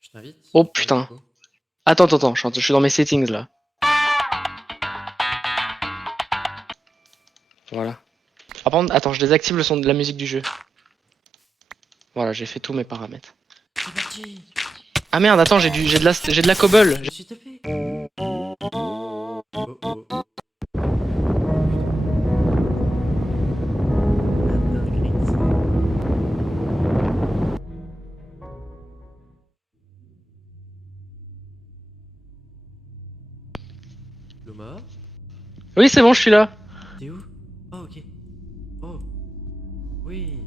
Je t'invite. Oh putain. Attends, je suis dans mes settings là. Voilà. Ah, par contre, attends, je désactive le son de la musique du jeu. Voilà, j'ai fait tous mes paramètres. C'est parti. Ah merde, attends, j'ai de la cobble. Je me suis tapé. Oh oh. Loma, Oui, c'est bon, je suis là. t'es où? Oh ok. Oh. Oui.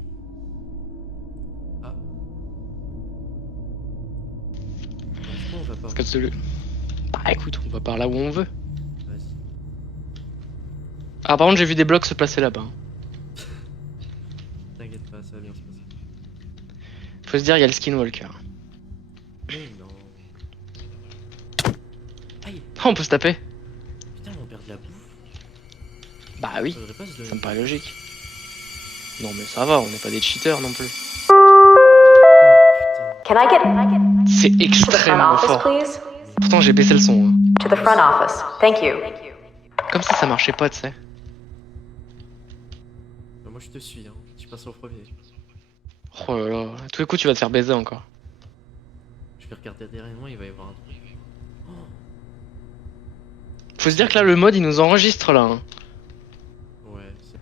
Ah. Du coup on va pas. Parce que bah écoute, on va par là où on veut. Vas-y. Ah par contre, j'ai vu des blocs se placer là-bas. T'inquiète pas, ça va bien se passer. Faut se dire, il y a le skinwalker. Mais non. Aïe. Ah, on peut se taper. Putain, on perd de la bouffe. Bah oui, Faudrait pas se donner. ça me paraît logique. Non mais ça va, on n'est pas des cheaters non plus. Can I get C'est to the front extrêmement office, fort. please? Pourtant, j'ai baissé le son. Hein. To the front office. Thank you. Comme si ça marchait pas, tu sais. Bah, moi je te suis, hein. Tu passes au premier. Oh là là, à tous les coups, tu vas te faire baiser encore. Je vais regarder derrière moi, il va y avoir un truc. Oh. Faut se dire que là, le mode, il nous enregistre là. Hein. Ouais, c'est.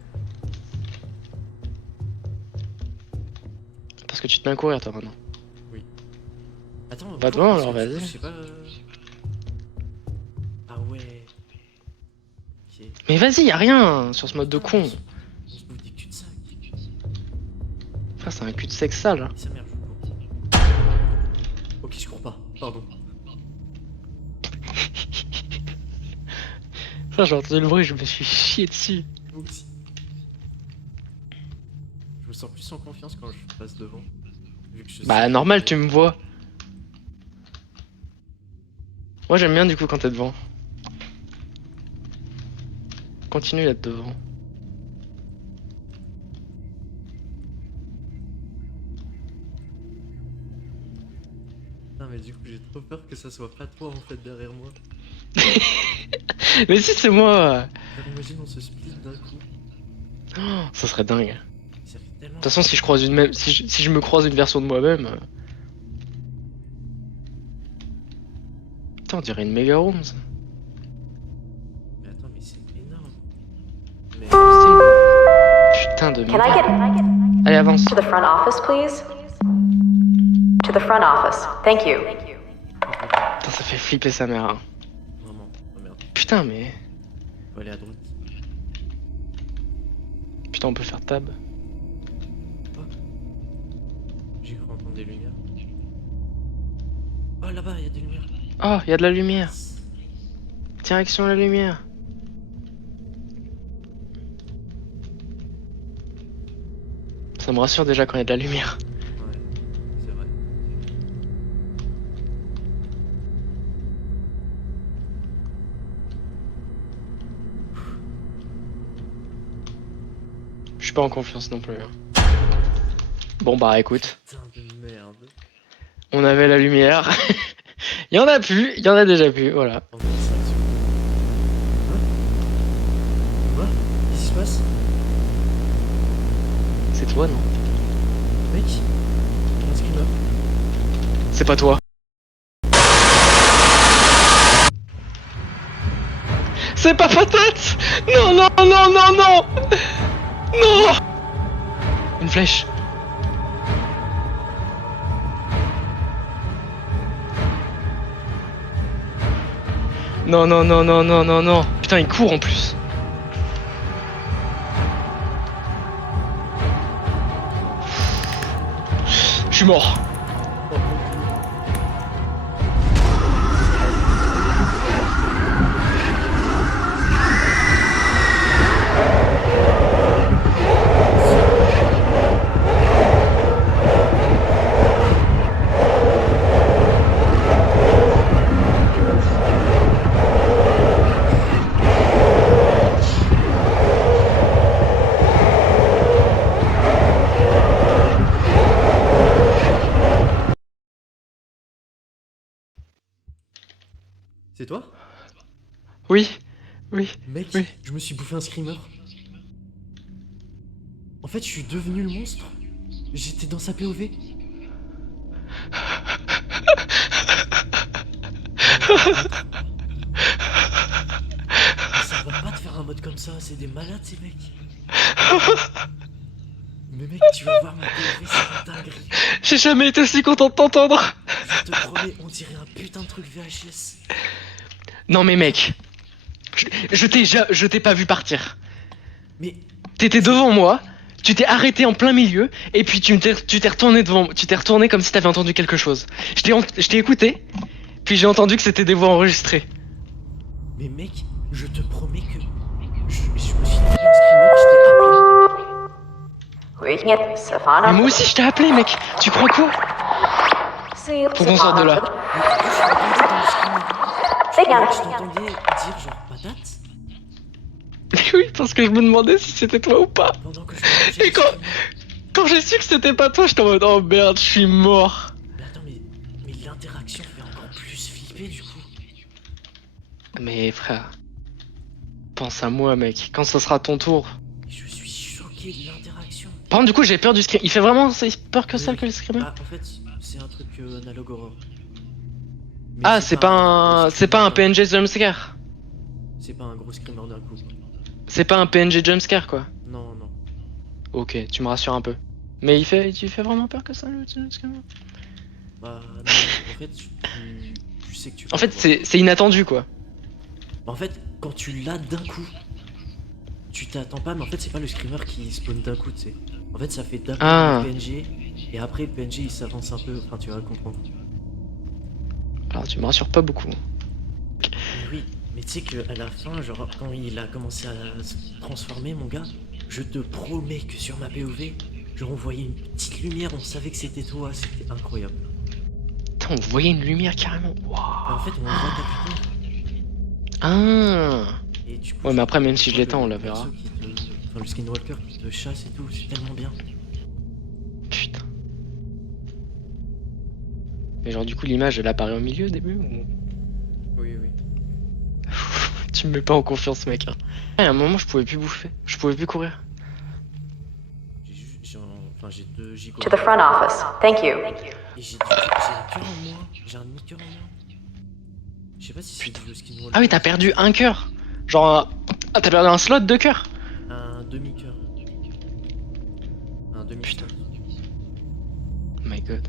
Parce que tu te mets à courir, toi, maintenant. Attends, Bah, pourquoi devant, parce alors, que du coup, vas-y. je sais pas. Ah ouais. Ok. Mais vas-y, y'a rien sur ce mode de Putain, con. On se bouffe des cul-de-sac. Enfin, c'est un cul-de-sac sale. Hein. Et sa mère, je cours. Ok, je cours pas. Pardon. Enfin, j'ai entendu le bruit, je me suis chié dessus. Moi aussi. Je me sens plus en confiance quand je passe devant. Vu que je Bah, sais normal, que- tu me vois. Moi, j'aime bien du coup quand t'es devant. Continue d'être devant. Putain, mais du coup, j'ai trop peur que ça soit pas toi en fait derrière moi. Mais si, c'est moi. Genre, imagine, on se split d'un coup. Oh, ça serait dingue. Ça fait tellement. De toute façon, si je croise une même, si je me croise une version de moi-même. Putain, on dirait une méga room ça. Mais attends, mais c'est énorme. Mais. Putain de Can I merde. get Allez, avance. to the front office, please? To the front office. Thank you. Putain, ça fait flipper sa mère. Hein. Vraiment. Oh merde. Putain, mais. Faut aller à droite. Putain, on peut faire tab. J'ai cru entendre des lumières. Oh là-bas, il y a des lumières. Oh, y a de la lumière. Direction la lumière. Ça me rassure déjà quand il y a de la lumière. Ouais, c'est vrai. Je suis pas en confiance non plus. Hein. Bon bah écoute, Putain de merde. on avait la lumière. Il y en a plus, il y en a déjà plus, voilà. On dit ça dessus. Quoi? Qu'est-ce qui se passe? C'est toi non? Mec? Qu'est-ce qu'il meurt? C'est pas toi. C'est pas patate! Non, non, non, non, non! Non! Une flèche. Non, non, non, non, non, non, non. Putain, il court en plus. Je suis mort. C'est toi? Oui, oui. Mec, Oui. je me suis bouffé un screamer. En fait, je suis devenu le monstre. J'étais dans sa POV. Mais ça va pas de faire un mode comme ça, c'est des malades ces mecs. Mais mec, tu vas voir ma POV, c'est une dinguerie. J'ai jamais été aussi content de t'entendre. Je te promets, on dirait un putain de truc VHS. Non mais mec, je t'ai pas vu partir. Mais T'étais devant moi, tu t'es arrêté en plein milieu, et puis tu t'es retourné devant, tu t'es retourné comme si t'avais entendu quelque chose. Je t'ai écouté, puis j'ai entendu que c'était des voix enregistrées. Mais mec, je te promets que je me suis dit un screamer, je t'ai appelé. Reading it, so far Mais enough. moi aussi je t'ai appelé mec, tu crois quoi? See, Faut qu'on sorte de là. Mais en plus, je t'entendais dans le screamer. Big gun. Je t'entendais dire genre patate Oui, parce que je me demandais si c'était toi ou pas. pendant que je mangeais Et le quand, screamer. quand j'ai su que c'était pas toi, j'étais en mode oh merde, je suis mort. Mais attends, mais l'interaction fait encore plus flipper du coup. Mais frère, pense à moi mec, quand ça sera ton tour. Je suis choqué de l'interaction. Par contre du coup j'ai peur du scream, il fait vraiment peur que ça Oui. que le screamer? Ah, en fait, c'est un truc analogue horror. Mais Ah c'est pas un screamer, PNG jumpscare. C'est pas un gros screamer d'un coup. C'est pas un PNG jumpscare quoi. Non, non. Ok, tu me rassures un peu. Mais il fait vraiment peur que ça le screamer? Bah, non, en fait, tu sais que tu vas En fait le voir. c'est inattendu quoi. En fait, quand tu l'as d'un coup, tu t'attends pas, mais en fait, c'est pas le screamer qui spawn d'un coup, tu sais. En fait, ça fait d'abord Ah. le PNG, et après, le PNG il s'avance un peu, enfin, tu vas le comprendre. Alors tu me rassures pas beaucoup. Mais oui, mais tu sais qu'à la fin, genre, quand il a commencé à se transformer, mon gars, je te promets que sur ma POV, genre, on voyait une petite lumière, on savait que c'était toi, c'était incroyable. Putain, on voyait une lumière carrément. Waouh. En fait, on voit ta putain. Ah. Et du coup, Ouais, mais après, même si tu je vois l'éteins, on le la verra. perso enfin, le skinwalker qui te chasse et tout, c'est tellement bien. Putain. Mais genre du coup l'image elle apparaît au milieu au début ou... Oui, oui. Tu me mets pas en confiance mec. Hein. À un moment je pouvais plus bouffer, je pouvais plus courir. J'ai 2 gigots. To the front office. Thank you. Et j'ai un cœur en moins. J'ai un demi-cœur en moins. Je sais pas si c'est Putain. dû au skinwalker. Ah oui t'as perdu un cœur. Genre ah, t'as perdu un slot de cœur. Un demi-cœur. Un demi-cœur. Oh my god.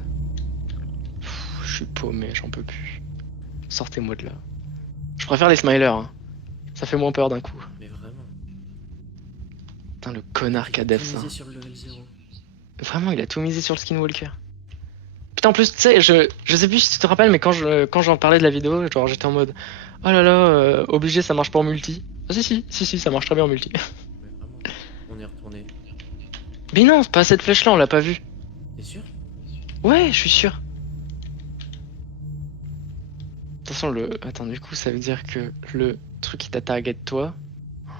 Pff, je suis paumé, j'en peux plus. Sortez-moi de là. Je préfère les smilers, hein. Ça fait moins peur d'un coup. Mais vraiment. Putain le connard Il qu'a a dev tout ça. misé sur le level 0. Vraiment il a tout misé sur le skinwalker. Putain en plus tu sais je sais plus si tu te rappelles mais quand j'en parlais de la vidéo genre j'étais en mode oh là là obligé ça marche pas en multi. Ah si ça marche très bien en multi. Mais vraiment. On est retourné. Mais non pas cette flèche là on l'a pas vue. T'es sûr? Ouais je suis sûr. Attention attends du coup ça veut dire que le truc qui t'a target toi.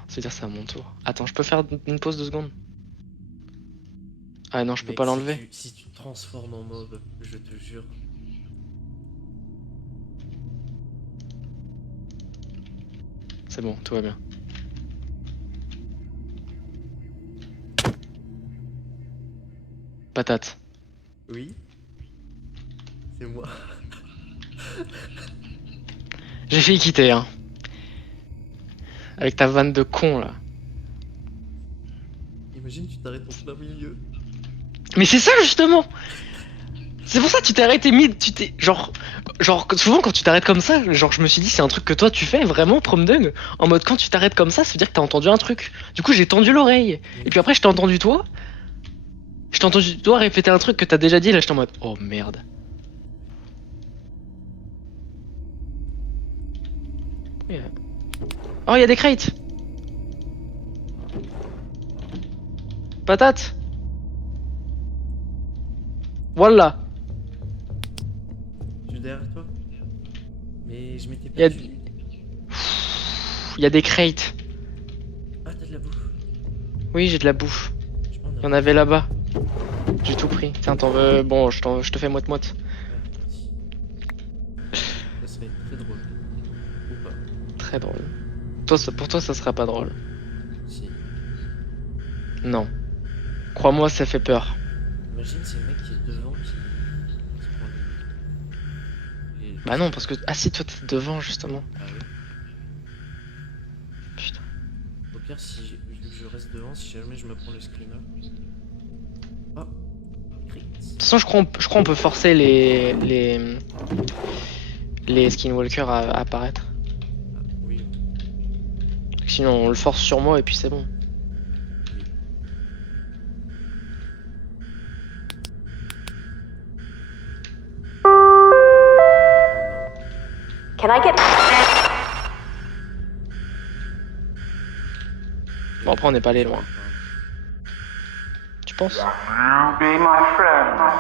Ça veut dire c'est à mon tour. Attends je peux faire une pause 2 secondes? Ah non je peux Mec, pas l'enlever. Si tu te transformes en mob, je te jure. C'est bon tout va bien. Patate. Oui? C'est moi. J'ai failli quitter hein. Avec ta vanne de con là. Imagine, tu t'arrêtes en plein milieu. Mais c'est ça justement. C'est pour ça que tu t'es arrêté tu t'es genre souvent quand tu t'arrêtes comme ça, genre je me suis dit c'est un truc que toi tu fais vraiment Promdung en mode quand tu t'arrêtes comme ça veut dire que t'as entendu un truc. Du coup j'ai tendu l'oreille et puis après je t'ai entendu toi. Je t'ai entendu toi répéter un truc que t'as déjà dit et là j'étais en mode oh merde. Yeah. Oh y'a des crates. Patate. Voilà. Je suis derrière toi. Mais je m'étais Y a- perdu. Il y a des crates. Ah, t'as de la bouffe. Oui, j'ai de la bouffe. Je prends Il y en avait là-bas. J'ai tout pris. Tiens, t'en veux. Bon, je te fais moite-moite. Ça serait très drôle. très drôle. Pour toi, ça sera pas drôle. Si. Non. Crois-moi, ça fait peur. Imagine, c'est le mec qui est devant qui se prend les... Bah non, parce que... Ah si, toi t'es devant, justement. Ah oui. Putain. Au pire, si je reste devant, si jamais je me prends le screamer. Oh, crit. De toute façon, je crois on peut forcer les skinwalkers à apparaître. Ah, oui. Sinon, on le force sur moi et puis c'est bon. Oui. Oh non. Can I get... Bon, après, on n'est pas allé loin. Tu penses? You be my friend. Ah,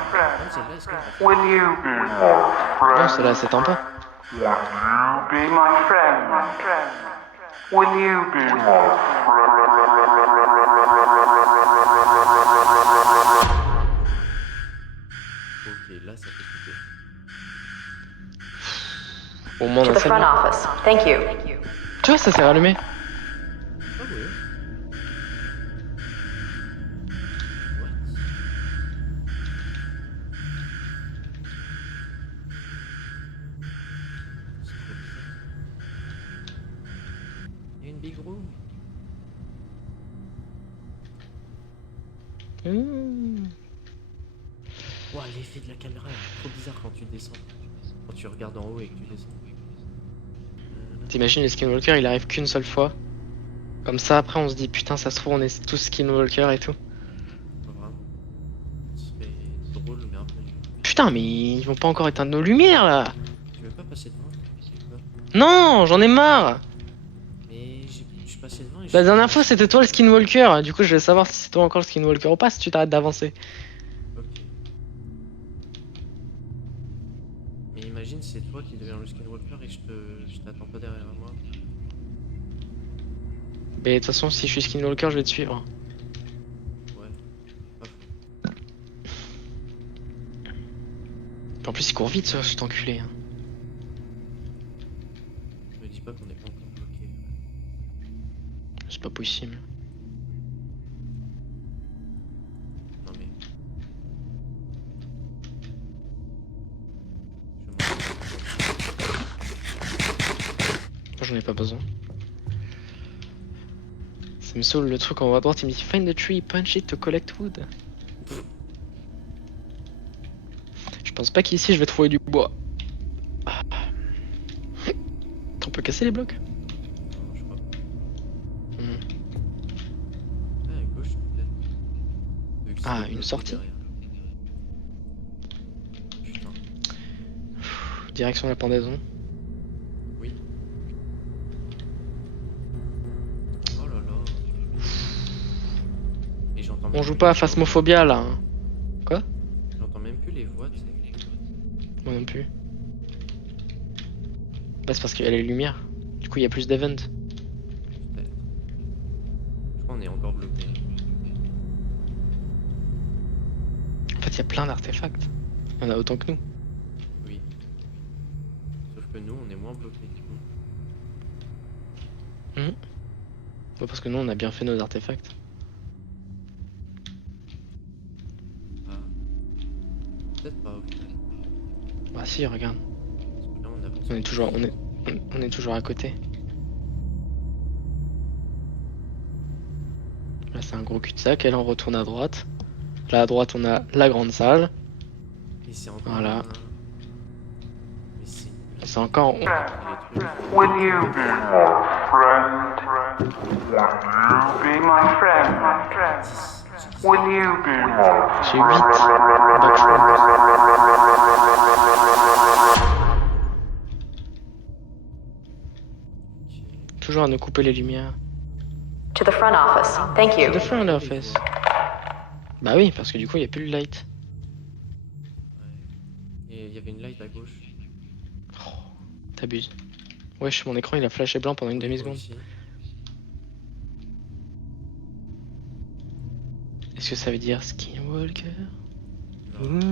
celle-là, est-ce que... Will you be my Non, friend? celle-là, ça tente pas. Will you be my friend? Will you be my Ok, là, ça fait couper. Au moins, To on a the front celle-là. office. Thank you. Tu vois, ça s'est rallumé. Ah oui. What? C'est trop bizarre. Il y a une big room. Ouah, l'effet de la caméra est trop bizarre quand tu descends. Quand tu regardes en haut et que tu descends. T'imagines, les skinwalkers, il arrive qu'une seule fois. Comme ça, après, on se dit, putain, ça se trouve, on est tous skinwalkers et tout. Pas vraiment. Ce serait drôle, mais un peu nul. Putain, mais ils vont pas encore éteindre nos lumières, là. Tu veux pas passer devant? C'est quoi? Non, j'en ai marre. Mais je suis passé devant et La dernière fois, c'était toi le skinwalker. Du coup, je vais savoir si c'est toi encore le skinwalker ou pas, si tu t'arrêtes d'avancer. Ok. Mais imagine, c'est toi qui deviens le skinwalker et je t'attends pas derrière moi. Mais de toute façon, si je suis skinwalker, je vais te suivre. Ouais. Pas faux. En plus, il court vite, cet enculé. Hein. Me dis pas qu'on est pas encore bloqué. C'est pas possible. Non mais. Moi, j'en ai pas besoin. Ça me saoule le truc en haut à droite, il me dit find the tree, punch it to collect wood. Je pense pas qu'ici je vais trouver du bois. On peut casser les blocs? Non, je crois pas. Hmm. Ah, à gauche peut-être. Vu que c'est Ah, bloqué une sortie. derrière. Putain. Direction la pendaison. Oui. Oh là là. Et j'entends On même joue plus pas à les voix. Phasmophobia là. Hein. J'entends même plus les voix, tu sais. Moi non plus. Bah, c'est parce qu'il y a les lumières. Du coup, il y a plus d'events. Peut-être. Je crois qu'on est encore bloqué. En fait, il y a plein d'artefacts. Il y en a autant que nous. Oui. Sauf que nous, on est moins bloqués du coup. Ouais, parce que nous, on a bien fait nos artefacts. Ah. Peut-être pas au final. Bah si, regarde. Parce que là, on avance. On est toujours à côté. Là, c'est un gros cul-de-sac. Et là, on retourne à droite. Là, à droite, on a la grande salle. Et c'est encore Voilà. un... Mais c'est... C'est encore... Les trucs. Will you be my friend? Will you be my friend? Will you be my J'ai 8 Toujours à nous couper les lumières. To the front office. Thank you. The front office. Bah oui, parce que du coup, il n'y a plus le light. Ouais. Et il y avait une light à gauche. T'abuses. Wesh, mon écran, il a flashé blanc pendant une Oui, moi demi-seconde. aussi. Est-ce que ça veut dire Skinwalker? Non.